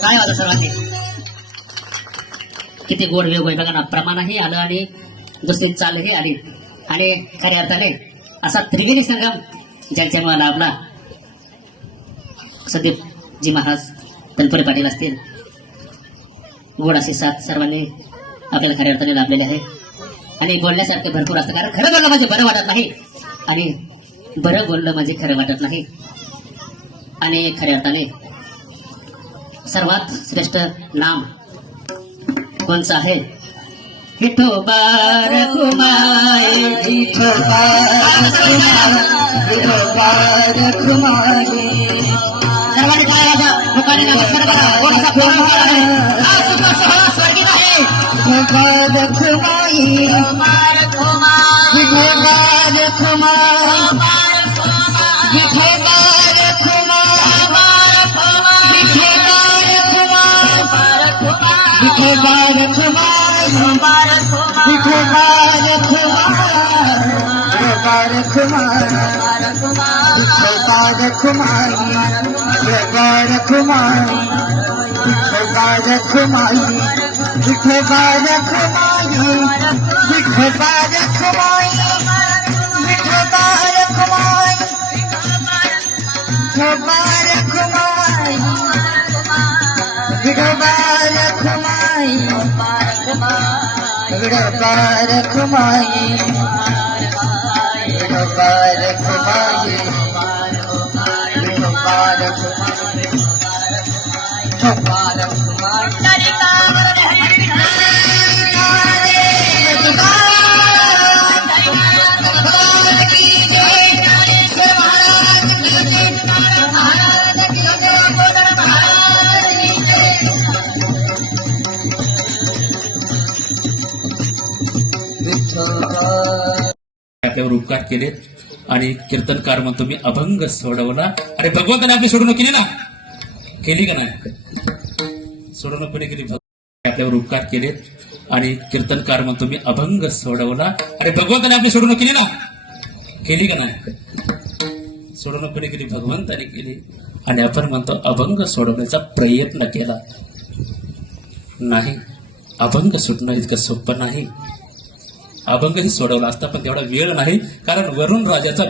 काय आलं सर्वांनी किती गोड वेग बघा ना. प्रमाणही आलं आणि दुसरी चालही आली. आणि खऱ्या अर्थाने असा त्रिगिरी संगम ज्यांच्या मला लाभला सदीप जी महाराज तनपुरे पाटील असतील. गोड अशी साथ सर्वांनी आपल्याला खऱ्या अर्थाने लाभलेली आहे. आणि बोलण्यासारखं भरपूर असतं. कारण खरं बोललं म्हणजे बरं वाटत नाही. आणि बरं बोललं म्हणजे खरं वाटत नाही. आणि खऱ्या अर्थाने सर्वात श्रेष्ठ नाम कोणचं आहे? विठोबार सर्वांनी काय वाजा मुखाने नमस्कार करा. कोणाचा फोन आहे आहे विठोबार कुमाई विठोबार कुमाई विठोबार कुमाई विठोबार कुमाई विठोबार कुमाई विठोबार कुमार विठोबार कुमार विठोबार कुमार વિખબાર ખમાઈ વિખબાર ખમાઈ વિખબાર ખમાઈ ખબાર ખમાઈ વિખબાર ખમાઈ વિખબાર ખમાઈ વિખબાર ખમાઈ વિખબાર ખમાઈ ખબાર त्यावर उपकार केले आणि कीर्तनकार म्हणतो मी अभंग सोडवला. अरे भगवंताने आपली सोडवणूक केली ना? केली का नाही? सोडवणूक कोणी केली आपल्यावर उपकार केले आणि कीर्तनकार म्हणतो मी अभंग सोडवला. अरे भगवंताने आपली सोडवणूक केली ना? केली का नाही? सोडवणूक कोणी केली भगवंताने केली. आणि आपण म्हणतो अभंग सोडवण्याचा प्रयत्न केला. नाही. अभंग सुटणं इतकं सोपं नाही. अभंगही सोडवला असता पण तेवढा वेळ नाही. कारण वरुण राजाचा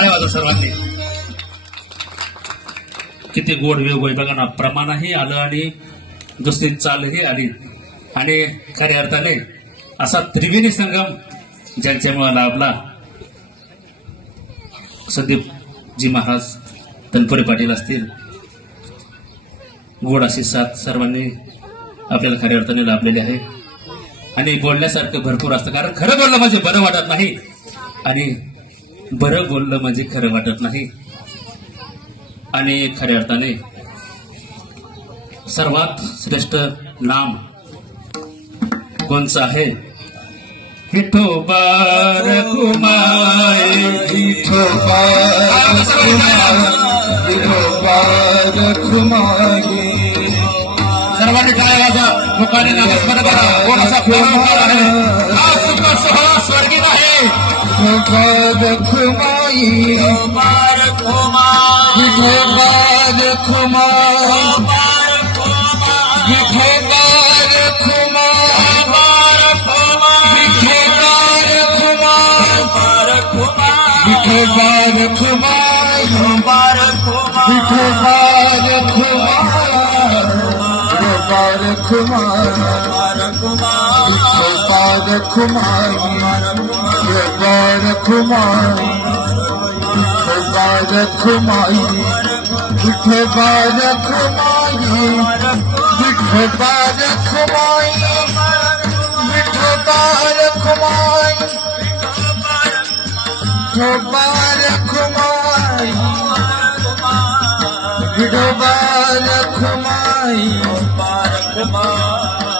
पर काय वाजव सर्वांनी किती गोड वेग आहे बघा ना प्रमाणही आलं आणि दुसरी चालही आली. आणि खऱ्या अर्थाने असा त्रिवेणी संगम ज्यांच्यामुळे लाभला. सदीप जी महाराज तनपुरे पाटील असतील. गोड अशी साथ सर्वांनी आपल्याला खऱ्या अर्थाने लाभलेली आहे. आणि बोलण्यासारखं भरपूर असतं कारण खरं बोललं म्हणजे बरं वाटत नाही. आणि बरं बोललं म्हणजे खरं वाटत नाही. आणि खऱ्या अर्थाने सर्वात श्रेष्ठ नाम कोणचं आहे? विठोबार कुमाय विठोबार कुमारी. सर्वांनी काय वाजा नमस्कार करा कोणाचा फोन आहे? हा सोहळा स्वर्गीय आहे. ખુમાઈ ખુમાર ખુમાર ખુમાર बार खुमार बार खुमार बार खुमार बार खुमार विठोबार कुमार विठोबार कुमार विठोबार कुमार विठोबार कुमार विठोबार